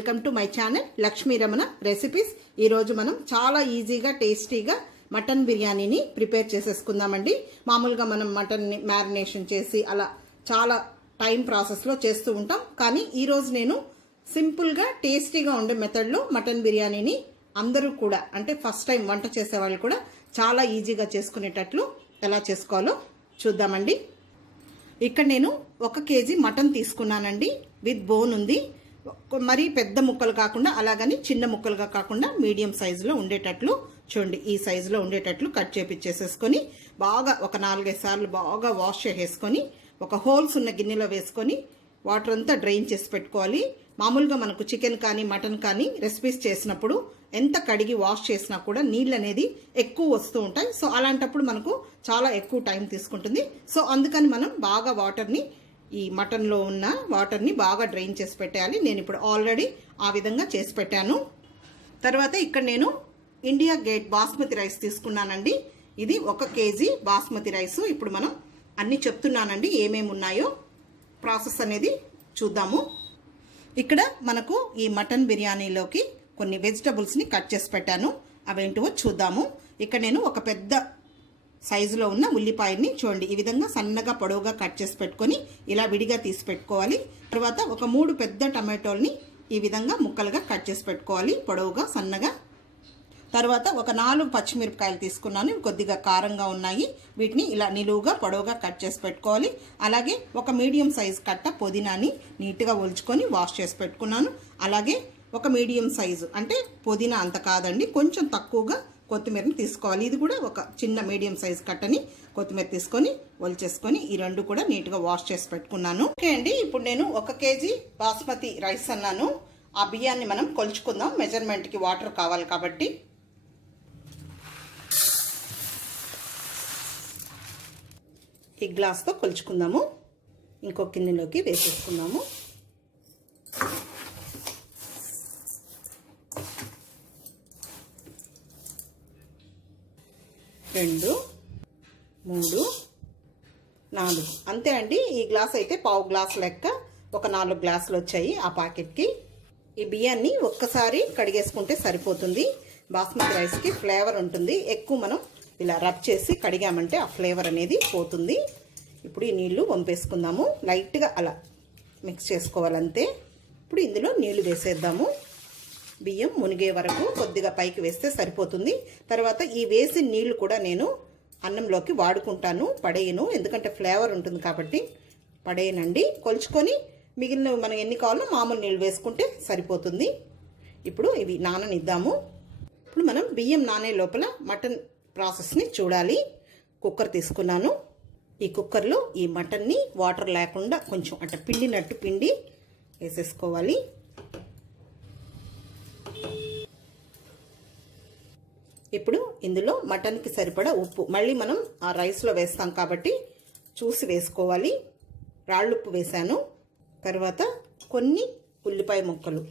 Welcome to my channel Lakshmi Ramana recipes. ఈరోజు మనం చాలా ఈజీగా టేస్టీగా మటన్ బిర్యానీని ప్రిపేర్ చేసేసుకుందామండి. మామూలుగా మనం మటన్ని మ్యారినేషన్ చేసి అలా చాలా టైం ప్రాసెస్లో చేస్తూ ఉంటాం. కానీ ఈరోజు నేను సింపుల్గా టేస్టీగా ఉండే మెథడ్లో మటన్ బిర్యానీని అందరూ కూడా అంటే ఫస్ట్ టైం వంట చేసేవాళ్ళు కూడా చాలా ఈజీగా చేసుకునేటట్లు ఎలా చేసుకోవాలో చూద్దామండి. ఇక్కడ నేను 1 కేజీ మటన్ తీసుకున్నానండి. విత్ బోన్ ఉంది. మరీ పెద్ద ముక్కలు కాకుండా అలాగని చిన్న ముక్కలుగా కాకుండా మీడియం సైజులో ఉండేటట్లు చూడండి. ఈ సైజులో ఉండేటట్లు కట్ చేపించేసేసుకొని బాగా ఒక 4-5 సార్లు బాగా వాష్ చేసేసుకొని ఒక హోల్స్ ఉన్న గిన్నెలో వేసుకొని వాటర్ అంతా డ్రైన్ చేసి పెట్టుకోవాలి. మామూలుగా మనకు చికెన్ కానీ మటన్ కానీ రెసిపీస్ చేసినప్పుడు ఎంత కడిగి వాష్ చేసినా కూడా నీళ్ళు అనేది ఎక్కువ వస్తూ ఉంటాయి. సో అలాంటప్పుడు మనకు చాలా ఎక్కువ టైం తీసుకుంటుంది. సో అందుకని మనం బాగా వాటర్ని ఈ మటన్లో ఉన్న వాటర్ని బాగా డ్రైన్ చేసి పెట్టేయాలి. నేను ఇప్పుడు ఆల్రెడీ ఆ విధంగా చేసి పెట్టాను. తర్వాత ఇక్కడ నేను ఇండియా గేట్ బాస్మతి రైస్ తీసుకున్నానండి. ఇది 1 కేజీ బాస్మతి రైస్. ఇప్పుడు మనం అన్నీ చెప్తున్నానండి ఏమేమి ఉన్నాయో ప్రాసెస్ అనేది చూద్దాము. ఇక్కడ మనకు ఈ మటన్ బిర్యానీలోకి కొన్ని వెజిటబుల్స్ని కట్ చేసి పెట్టాను. అవేంటివో చూద్దాము. ఇక్కడ నేను ఒక పెద్ద సైజులో ఉన్న ఉల్లిపాయని చూడండి ఈ విధంగా సన్నగా పొడవుగా కట్ చేసి పెట్టుకొని ఇలా విడిగా తీసి పెట్టుకోవాలి. తర్వాత ఒక 3 పెద్ద టమాటోల్ని ఈ విధంగా ముక్కలుగా కట్ చేసి పెట్టుకోవాలి పొడవుగా సన్నగా. తర్వాత ఒక 4 పచ్చిమిరపకాయలు తీసుకున్నాను. కొద్దిగా కారంగా ఉన్నాయి. వీటిని ఇలా నిలువుగా పొడవుగా కట్ చేసి పెట్టుకోవాలి. అలాగే ఒక మీడియం సైజ్ కట్ట పుదీనాని నీట్గా ఒలుచుకొని వాష్ చేసి పెట్టుకున్నాను. అలాగే ఒక మీడియం సైజు అంటే పుదీనా అంత కాదండి, కొంచెం తక్కువగా కొత్తిమీరని తీసుకోవాలి. ఇది కూడా ఒక చిన్న మీడియం సైజ్ కట్టని కొత్తిమీర తీసుకొని ఒలిచేసుకొని ఈ 2 కూడా నీట్గా వాష్ చేసి పెట్టుకున్నాను. ఓకే అండి, ఇప్పుడు నేను 1 కేజీ బాస్మతి రైస్ అన్నాను. ఆ బియ్యాన్ని మనం కొలుచుకుందాం. మెజర్మెంట్కి వాటర్ కావాలి కాబట్టి ఈ గ్లాస్తో కొలుచుకుందాము. ఇంకో గిన్నెలోకి వేసేసుకుందాము. 2, 3, 4 అంతే అండి. ఈ గ్లాస్ అయితే పావు గ్లాస్ లెక్క ఒక 4 గ్లాసులు వచ్చాయి ఆ ప్యాకెట్కి. ఈ బియ్యాన్ని ఒక్కసారి కడిగేసుకుంటే సరిపోతుంది. బాస్మతి రైస్కి ఫ్లేవర్ ఉంటుంది. ఎక్కువ మనం ఇలా రబ్ చేసి కడిగామంటే ఆ ఫ్లేవర్ అనేది పోతుంది. ఇప్పుడు ఈ నీళ్లు వంపేసుకుందాము. లైట్గా అలా మిక్స్ చేసుకోవాలంతే. ఇప్పుడు ఇందులో నీళ్లు వేసేద్దాము. బియ్యం మునిగే వరకు కొద్దిగా పైకి వేస్తే సరిపోతుంది. తర్వాత ఈ వేసిన నీళ్లు కూడా నేను అన్నంలోకి వాడుకుంటాను, పడేయను. ఎందుకంటే ఫ్లేవర్ ఉంటుంది కాబట్టి పడేయనండి. కొలుచుకొని మిగిలిన మనం ఎన్ని కావాలో మామూలు నీళ్ళు వేసుకుంటే సరిపోతుంది. ఇప్పుడు ఇవి నాననిద్దాము. ఇప్పుడు మనం బియ్యం నానే లోపల మటన్ ప్రాసెస్ని చూడాలి. కుక్కర్ తీసుకున్నాను. ఈ కుక్కర్లో ఈ మటన్ని వాటర్ లేకుండా కొంచెం అంటే పిండినట్టు పిండి వేసేసుకోవాలి. ఇప్పుడు ఇందులో మటన్కి సరిపడా ఉప్పు మళ్ళీ మనం ఆ రైస్లో వేస్తాం కాబట్టి చూసి వేసుకోవాలి. రాళ్ళుప్పు వేసాను. తర్వాత కొన్ని ఉల్లిపాయ ముక్కలు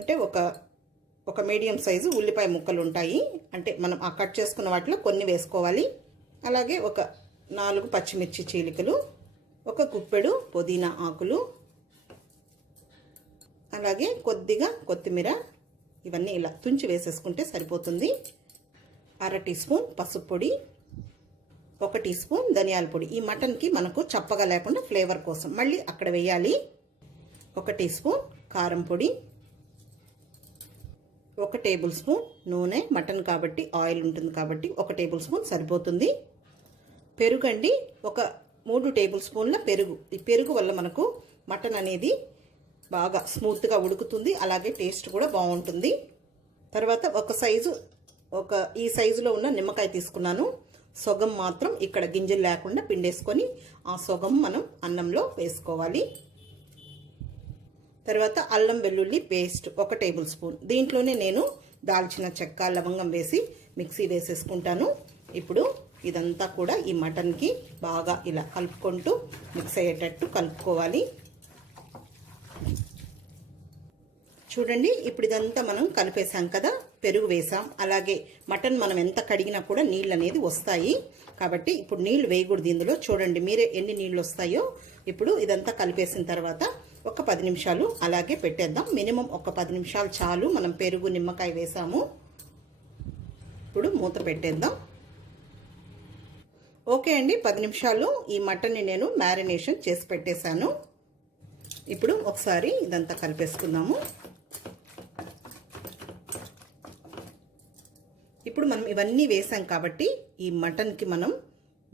అంటే ఒక మీడియం సైజు ఉల్లిపాయ ముక్కలు ఉంటాయి. అంటే మనం ఆ కట్ చేసుకున్న వాటిలో కొన్ని వేసుకోవాలి. అలాగే ఒక 4 పచ్చిమిర్చి చీలికలు, ఒక గుప్పెడు పుదీనా ఆకులు, అలాగే కొద్దిగా కొత్తిమీర. ఇవన్నీ ఇలా తుంచి వేసేసుకుంటే సరిపోతుంది. 1/2 టీ స్పూన్ పసుపు పొడి, 1 టీ స్పూన్ ధనియాల పొడి. ఈ మటన్కి మనకు చప్పగా లేకుండా ఫ్లేవర్ కోసం మళ్ళీ అక్కడ వేయాలి. 1 టీ స్పూన్ కారం పొడి, 1 టేబుల్ స్పూన్ నూనె. మటన్ కాబట్టి ఆయిల్ ఉంటుంది కాబట్టి 1 టేబుల్ స్పూన్ సరిపోతుంది. పెరుగు అండి, ఒక 3 టేబుల్ స్పూన్ల పెరుగు. ఈ పెరుగు వల్ల మనకు మటన్ అనేది బాగా స్మూత్గా ఉడుకుతుంది. అలాగే టేస్ట్ కూడా బాగుంటుంది. తర్వాత ఈ సైజులో ఉన్న నిమ్మకాయ తీసుకున్నాను. సొగం మాత్రం ఇక్కడ గింజలు లేకుండా పిండేసుకొని ఆ సొగం మనం అన్నంలో వేసుకోవాలి. తర్వాత అల్లం వెల్లుల్లి పేస్ట్ 1 టేబుల్ స్పూన్. దీంట్లోనే నేను దాల్చిన చెక్క లవంగం వేసి మిక్సీ వేసేసుకుంటాను. ఇప్పుడు ఇదంతా కూడా ఈ మటన్కి బాగా ఇలా కలుపుకుంటూ మిక్స్ అయ్యేటట్టు కలుపుకోవాలి. చూడండి, ఇప్పుడు ఇదంతా మనం కలిపేసాం కదా, పెరుగు వేసాం. అలాగే మటన్ మనం ఎంత కడిగినా కూడా నీళ్ళు అనేది వస్తాయి కాబట్టి ఇప్పుడు నీళ్లు వేయకూడదు ఇందులో. చూడండి మీరే ఎన్ని నీళ్ళు వస్తాయో. ఇప్పుడు ఇదంతా కలిపేసిన తర్వాత ఒక 10 నిమిషాలు అలాగే పెట్టేద్దాం. మినిమం ఒక 10 నిమిషాలు చాలు. మనం పెరుగు నిమ్మకాయ వేసాము. ఇప్పుడు మూత పెట్టేద్దాం. ఓకే అండి, 10 నిమిషాలు ఈ మటన్ని నేను మ్యారినేషన్ చేసి పెట్టేశాను. ఇప్పుడు ఒకసారి ఇదంతా కలిపేసుకుందాము. ఇప్పుడు మనం ఇవన్నీ వేసాం కాబట్టి ఈ మటన్కి మనం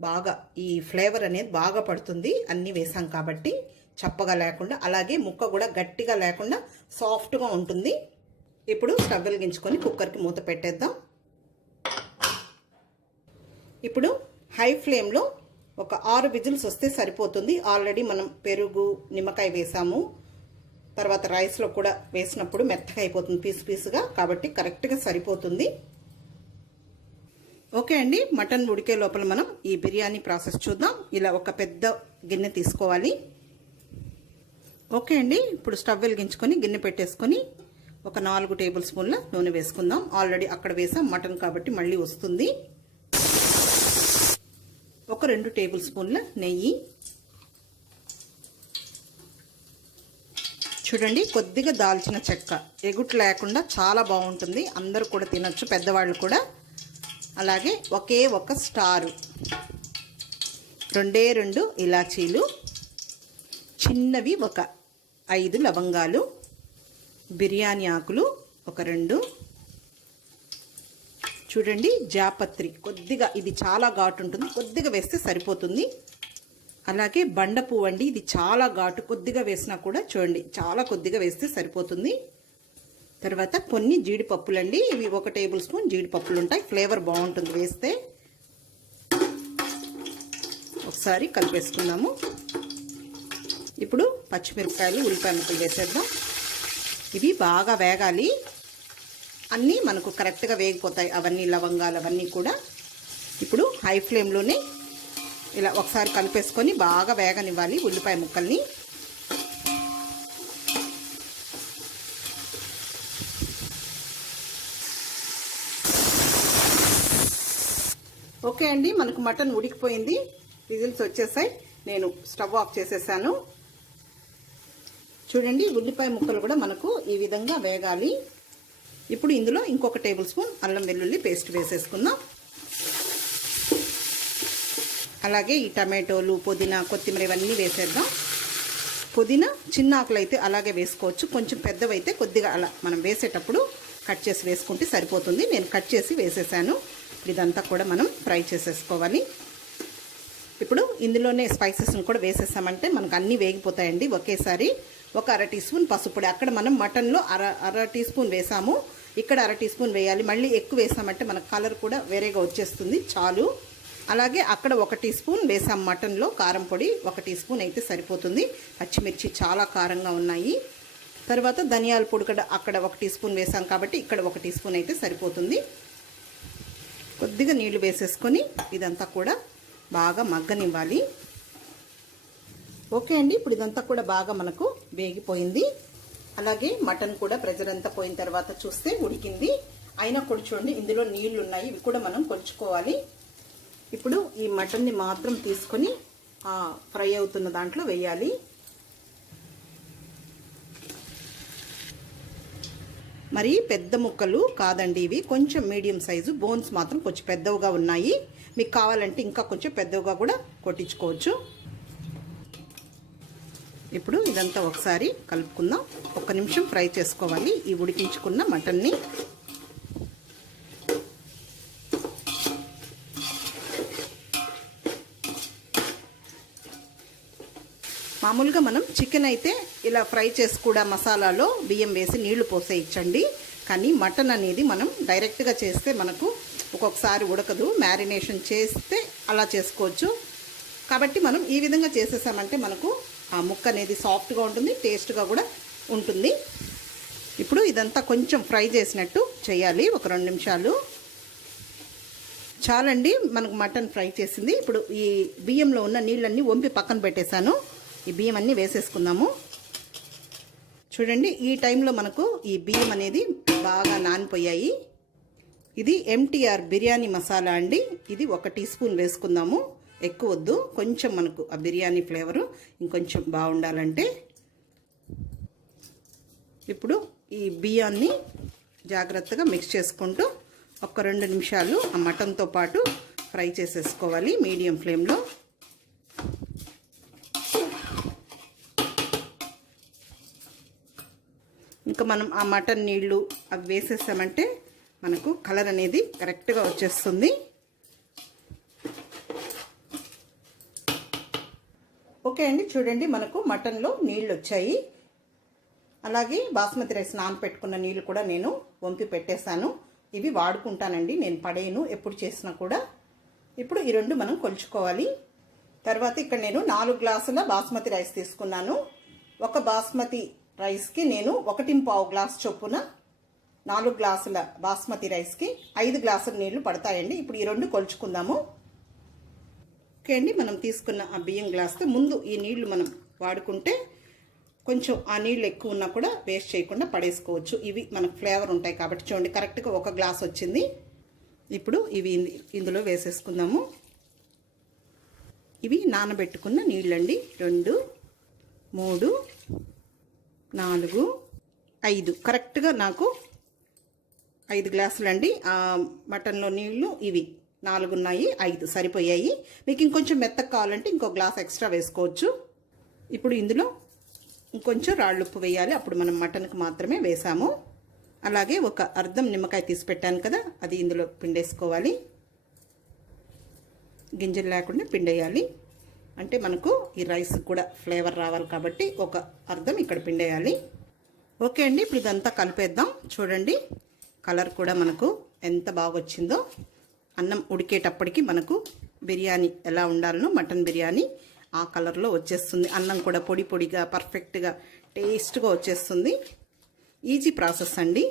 బాగా ఈ ఫ్లేవర్ అనేది బాగా పడుతుంది. అన్నీ వేసాం కాబట్టి చప్పగా లేకుండా, అలాగే ముక్క కూడా గట్టిగా లేకుండా సాఫ్ట్గా ఉంటుంది. ఇప్పుడు స్టవ్ వెలిగించుకొని కుక్కర్కి మూత పెట్టేద్దాం. ఇప్పుడు హై ఫ్లేమ్లో ఒక 6 విజిల్స్ వస్తే సరిపోతుంది. ఆల్రెడీ మనం పెరుగు నిమ్మకాయ వేసాము, తర్వాత రైస్లో కూడా వేసినప్పుడు మెత్తగా అయిపోతుంది పీసు పీసుగా, కాబట్టి కరెక్ట్గా సరిపోతుంది. ఓకే అండి, మటన్ ఉడికే లోపల మనం ఈ బిర్యానీ ప్రాసెస్ చూద్దాం. ఇలా ఒక పెద్ద గిన్నె తీసుకోవాలి. ఓకే అండి, ఇప్పుడు స్టవ్ వెలిగించుకొని గిన్నె పెట్టేసుకొని ఒక 4 టేబుల్ స్పూన్ల నూనె వేసుకుందాం. ఆల్రెడీ అక్కడ వేసాం మటన్ కాబట్టి మళ్ళీ వస్తుంది. ఒక 2 టేబుల్ స్పూన్ల నెయ్యి. చూడండి, కొద్దిగా దాల్చిన చెక్క, ఎగుటు లేకుండా చాలా బాగుంటుంది. అందరూ కూడా తినొచ్చు, పెద్దవాళ్ళు కూడా. అలాగే ఒకే ఒక స్టారు, 2 ఇలాచీలు, చిన్నవి ఒక 5 లవంగాలు, బిర్యానీ ఆకులు ఒక 2, చూడండి జాపత్రి కొద్దిగా, ఇది చాలా ఘాటు ఉంటుంది, కొద్దిగా వేస్తే సరిపోతుంది. అలాగే బండ పువ్వు అండి, ఇది చాలా ఘాటు, కొద్దిగా వేసినా కూడా చూడండి చాలా కొద్దిగా వేస్తే సరిపోతుంది. తర్వాత కొన్ని జీడిపప్పులండి, ఇవి 1 టేబుల్ స్పూన్ జీడిపప్పులు ఉంటాయి, ఫ్లేవర్ బాగుంటుంది వేస్తే. ఒకసారి కలిపేసుకుందాము. ఇప్పుడు పచ్చిమిరపకాయలు, ఉల్లిపాయ ముక్కలు వేసేద్దాం. ఇవి బాగా వేగాలి, అన్నీ మనకు కరెక్ట్గా వేగిపోతాయి, అవన్నీ లవంగాలు అవన్నీ కూడా. ఇప్పుడు హై ఫ్లేమ్లోనే ఇలా ఒకసారి కలిపేసుకొని బాగా వేగనివ్వాలి ఉల్లిపాయ ముక్కల్ని. ఓకే అండి, మనకు మటన్ ఉడికిపోయింది, విజిల్స్ వచ్చేసాయి. నేను స్టవ్ ఆఫ్ చేసేసాను. చూడండి, ఉల్లిపాయ ముక్కలు కూడా మనకు ఈ విధంగా వేగాలి. ఇప్పుడు ఇందులో ఇంకొక టేబుల్ స్పూన్ అల్లం వెల్లుల్లి పేస్ట్ వేసేసుకుందాం. అలాగే ఈ టమాటోలు, పుదీనా, కొత్తిమీర ఇవన్నీ వేసేద్దాం. పుదీనా చిన్న ఆకులు అయితే అలాగే వేసుకోవచ్చు, కొంచెం పెద్దవైతే కొద్దిగా అలా మనం వేసేటప్పుడు కట్ చేసి వేసుకుంటే సరిపోతుంది. నేను కట్ చేసి వేసేసాను. ఇదంతా కూడా మనం ఫ్రై చేసేసుకోవాలి. ఇప్పుడు ఇందులోనే స్పైసెస్ని కూడా వేసేసామంటే మనకు అన్నీ వేగిపోతాయండి ఒకేసారి. ఒక 1/2 టీ స్పూన్ పసుపొడి, అక్కడ మనం మటన్లో అర టీ స్పూన్ వేసాము, ఇక్కడ 1/2 టీ స్పూన్ వేయాలి. మళ్ళీ ఎక్కువ వేసామంటే మనకు కలర్ కూడా వేరేగా వచ్చేస్తుంది, చాలు. అలాగే అక్కడ 1 టీ స్పూన్ వేసాం మటన్లో కారం పొడి, 1 టీ స్పూన్ అయితే సరిపోతుంది. పచ్చిమిర్చి చాలా కారంగా ఉన్నాయి. తర్వాత ధనియాల పొడి కూడా అక్కడ 1 టీ స్పూన్ వేసాం కాబట్టి ఇక్కడ 1 టీ స్పూన్ అయితే సరిపోతుంది. కొద్దిగా నీళ్లు వేసేసుకొని ఇదంతా కూడా బాగా మగ్గనివ్వాలి. ఓకే అండి, ఇప్పుడు ఇదంతా కూడా బాగా మనకు వేగిపోయింది. అలాగే మటన్ కూడా ప్రెజర్ అంతా పోయిన తర్వాత చూస్తే ఉడికింది. అయినా కూడా చూడండి ఇందులో నీళ్లు ఉన్నాయి, ఇవి కూడా మనం కొలుచుకోవాలి. ఇప్పుడు ఈ మటన్ని మాత్రం తీసుకొని ఫ్రై అవుతున్న దాంట్లో వేయాలి. మరి పెద్ద ముక్కలు కాదండి ఇవి, కొంచెం మీడియం సైజు, బోన్స్ మాత్రం కొంచెం పెద్దవిగా ఉన్నాయి. మీకు కావాలంటే ఇంకా కొంచెం పెద్దవిగా కూడా కొట్టించుకోవచ్చు. ఇప్పుడు ఇదంతా ఒకసారి కలుపుకుందాం. 1 నిమిషం ఫ్రై చేసుకోవాలి ఈ ఉడికించుకున్న మటన్ని. మామూలుగా మనం చికెన్ అయితే ఇలా ఫ్రై చేసి కూడా మసాలాలో బియ్యం వేసి నీళ్లు పోసేయచ్చండి. కానీ మటన్ అనేది మనం డైరెక్ట్గా చేస్తే మనకు ఒక్కొక్కసారి ఉడకదు, మ్యారినేషన్ చేస్తే అలా చేసుకోవచ్చు. కాబట్టి మనం ఈ విధంగా చేసేసామంటే మనకు ఆ ముక్క అనేది సాఫ్ట్గా ఉంటుంది, టేస్ట్గా కూడా ఉంటుంది. ఇప్పుడు ఇదంతా కొంచెం ఫ్రై చేసినట్టు చేయాలి, ఒక 2 నిమిషాలు చాలండి మనకు మటన్ ఫ్రై చేసింది. ఇప్పుడు ఈ బియ్యంలో ఉన్న నీళ్ళన్నీ వంపి పక్కన పెట్టేశాను. ఈ బియ్యం అన్నీ వేసేసుకుందాము. చూడండి ఈ టైంలో మనకు ఈ బియ్యం అనేది బాగా నానిపోయాయి. ఇది ఎంటీఆర్ బిర్యానీ మసాలా అండి, ఇది 1 టీ స్పూన్ వేసుకుందాము, ఎక్కువ వద్దు, కొంచెం మనకు ఆ బిర్యానీ ఫ్లేవరు ఇంకొంచెం బాగుండాలంటే. ఇప్పుడు ఈ బియ్యాన్ని జాగ్రత్తగా మిక్స్ చేసుకుంటూ ఒక 2 నిమిషాలు ఆ మటన్తో పాటు ఫ్రై చేసేసుకోవాలి మీడియం ఫ్లేమ్లో. ఇంకా మనం ఆ మటన్ నీళ్ళు అవి వేసేసామంటే మనకు కలర్ అనేది కరెక్ట్గా వచ్చేస్తుంది. ఓకే అండి, చూడండి మనకు మటన్లో నీళ్ళు వచ్చాయి. అలాగే బాస్మతి రైస్ నానపెట్టుకున్న నీళ్ళు కూడా నేను వంపి పెట్టేశాను. ఇవి వాడుకుంటానండి, నేను పడేయను ఎప్పుడు చేసినా కూడా. ఇప్పుడు ఈ 2 మనం కొలుచుకోవాలి. తర్వాత ఇక్కడ నేను 4 గ్లాసుల బాస్మతి రైస్ తీసుకున్నాను. ఒక బాస్మతి రైస్కి నేను 1.25 గ్లాస్ చొప్పున 4 గ్లాసుల బాస్మతి రైస్కి 5 గ్లాసుల నీళ్లు పడతాయండి. ఇప్పుడు ఈ 2 కొలుచుకుందాము. ఓకే అండి, మనం తీసుకున్న ఆ బియ్యం గ్లాస్తో ముందు ఈ నీళ్లు మనం వాడుకుంటే కొంచెం ఆ నీళ్ళు ఎక్కువ ఉన్నా కూడా వేస్ట్ చేయకుండా పడేసుకోవచ్చు. ఇవి మనకు ఫ్లేవర్ ఉంటాయి కాబట్టి చూడండి కరెక్ట్గా 1 గ్లాస్ వచ్చింది. ఇప్పుడు ఇవి ఇందులో వేసేసుకుందాము. ఇవి నానబెట్టుకున్న నీళ్ళండి. 2, 3, 4, 5 కరెక్ట్గా నాకు 5 గ్లాసులండి. మటన్లో నీళ్ళు ఇవి 4 ఉన్నాయి, 5 సరిపోయాయి. మీకు ఇంకొంచెం మెత్తగా కావాలంటే ఇంకో గ్లాస్ ఎక్స్ట్రా వేసుకోవచ్చు. ఇప్పుడు ఇందులో ఇంకొంచెం రాళ్ళుప్పు వేయాలి, అప్పుడు మనం మటన్కి మాత్రమే వేసాము. అలాగే ఒక అర్ధం నిమ్మకాయ తీసి పెట్టాను కదా, అది ఇందులో పిండేసుకోవాలి. గింజలు లేకుండా పిండేయాలి, అంటే మనకు ఈ రైస్ కూడా ఫ్లేవర్ రావాలి కాబట్టి ఒక అర్ధం ఇక్కడ పిండేయాలి. ఓకే అండి, ఇప్పుడు ఇదంతా కలిపేద్దాం. చూడండి కలర్ కూడా మనకు ఎంత బాగా వచ్చిందో. అన్నం ఉడికేటప్పటికి మనకు బిర్యానీ ఎలా ఉండాలనో మటన్ బిర్యానీ ఆ కలర్లో వచ్చేస్తుంది. అన్నం కూడా పొడి పొడిగా పర్ఫెక్ట్గా టేస్ట్గా వచ్చేస్తుంది. ఈజీ ప్రాసెస్ అండి,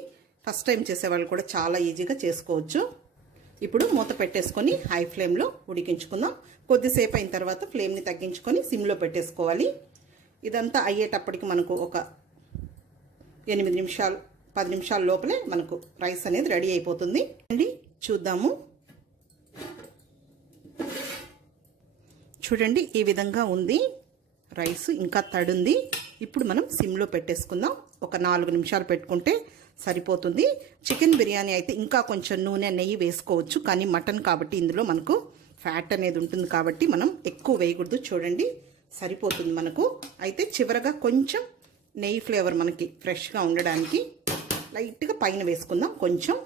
ఫస్ట్ టైం చేసేవాళ్ళు కూడా చాలా ఈజీగా చేసుకోవచ్చు. ఇప్పుడు మూత పెట్టేసుకొని హై ఫ్లేమ్లో ఉడికించుకుందాం. కొద్దిసేపు అయిన తర్వాత ఫ్లేమ్ని తగ్గించుకొని సిమ్లో పెట్టేసుకోవాలి. ఇదంతా అయ్యేటప్పటికి మనకు ఒక 8 నిమిషాలు 10 నిమిషాల లోపలే మనకు రైస్ అనేది రెడీ అయిపోతుంది అండి. చూద్దాము. చూడండి ఈ విధంగా ఉంది రైస్, ఇంకా తడుంది. ఇప్పుడు మనం సిమ్లో పెట్టేసుకుందాం. ఒక 4 నిమిషాలు పెట్టుకుంటే సరిపోతుంది. చికెన్ బిర్యానీ అయితే ఇంకా కొంచెం నూనె నెయ్యి వేసుకోవచ్చు, కానీ మటన్ కాబట్టి ఇందులో మనకు ఫ్యాట్ అనేది ఉంటుంది కాబట్టి మనం ఎక్కువ వేయకూడదు. చూడండి సరిపోతుంది మనకు. అయితే చివరగా కొంచెం నెయ్యి ఫ్లేవర్ మనకి ఫ్రెష్గా ఉండడానికి లైట్గా పైన వేసుకుందాం. కొంచెం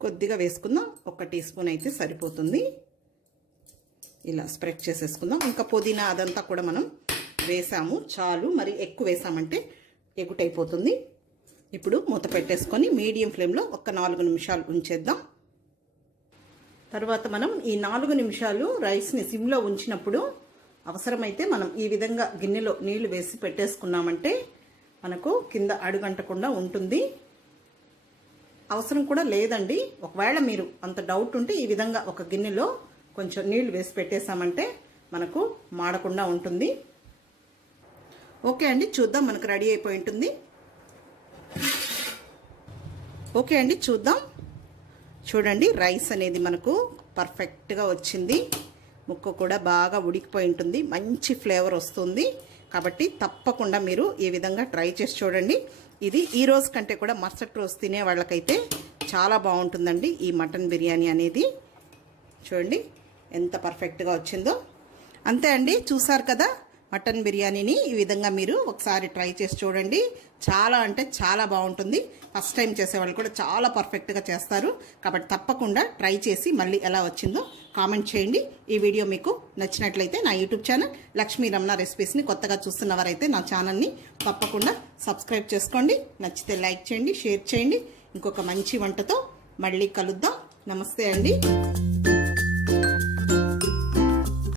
కొద్దిగా వేసుకుందాం, 1 టీ స్పూన్ అయితే సరిపోతుంది. ఇలా స్ప్రెడ్ చేసేసుకుందాం. ఇంకా పుదీనా అదంతా కూడా మనం వేసాము చాలు, మరి ఎక్కువ వేసామంటే ఎగుటైపోతుంది. ఇప్పుడు మూత పెట్టేసుకొని మీడియం ఫ్లేమ్లో ఒక 4 నిమిషాలు ఉంచేద్దాం. తర్వాత మనం ఈ 4 నిమిషాలు రైస్ని సిమ్లో ఉంచినప్పుడు అవసరమైతే మనం ఈ విధంగా గిన్నెలో నీళ్లు వేసి పెట్టేసుకున్నామంటే మనకు కింద అడుగంటకుండా ఉంటుంది. అవసరం కూడా లేదండి, ఒకవేళ మీరు అంత డౌట్ ఉంటే ఈ విధంగా ఒక గిన్నెలో కొంచెం నీళ్లు వేసి పెట్టేసామంటే మనకు మాడకుండా ఉంటుంది. ఓకే అండి, చూద్దాం. మనకు రెడీ అయిపోయి ఉంటుంది. ఓకే అండి, చూద్దాం. చూడండి రైస్ అనేది మనకు పర్ఫెక్ట్గా వచ్చింది. ముక్క కూడా బాగా ఉడికిపోయి ఉంటుంది, మంచి ఫ్లేవర్ వస్తుంది. కాబట్టి తప్పకుండా మీరు ఈ విధంగా ట్రై చేసి చూడండి. ఇది ఈ రోజు కంటే కూడా మరుసటి రోజు తినే వాళ్ళకైతే చాలా బాగుంటుందండి ఈ మటన్ బిర్యానీ అనేది. చూడండి ఎంత పర్ఫెక్ట్గా వచ్చిందో. అంతే అండి, చూసారు కదా మటన్ బిర్యానీని. ఈ విధంగా మీరు ఒకసారి ట్రై చేసి చూడండి. చాలా అంటే చాలా బాగుంటుంది. ఫస్ట్ టైం చేసేవాళ్ళు కూడా చాలా పర్ఫెక్ట్గా చేస్తారు. కాబట్టి తప్పకుండా ట్రై చేసి మళ్ళీ ఎలా వచ్చిందో కామెంట్ చేయండి. ఈ వీడియో మీకు నచ్చినట్లయితే నా యూట్యూబ్ ఛానల్ లక్ష్మీ రమణ రెసిపీస్ని కొత్తగా చూస్తున్నవారైతే నా ఛానల్ని తప్పకుండా సబ్స్క్రైబ్ చేసుకోండి. నచ్చితే లైక్ చేయండి, షేర్ చేయండి. ఇంకొక మంచి వంటతో మళ్ళీ కలుద్దాం. నమస్తే అండి.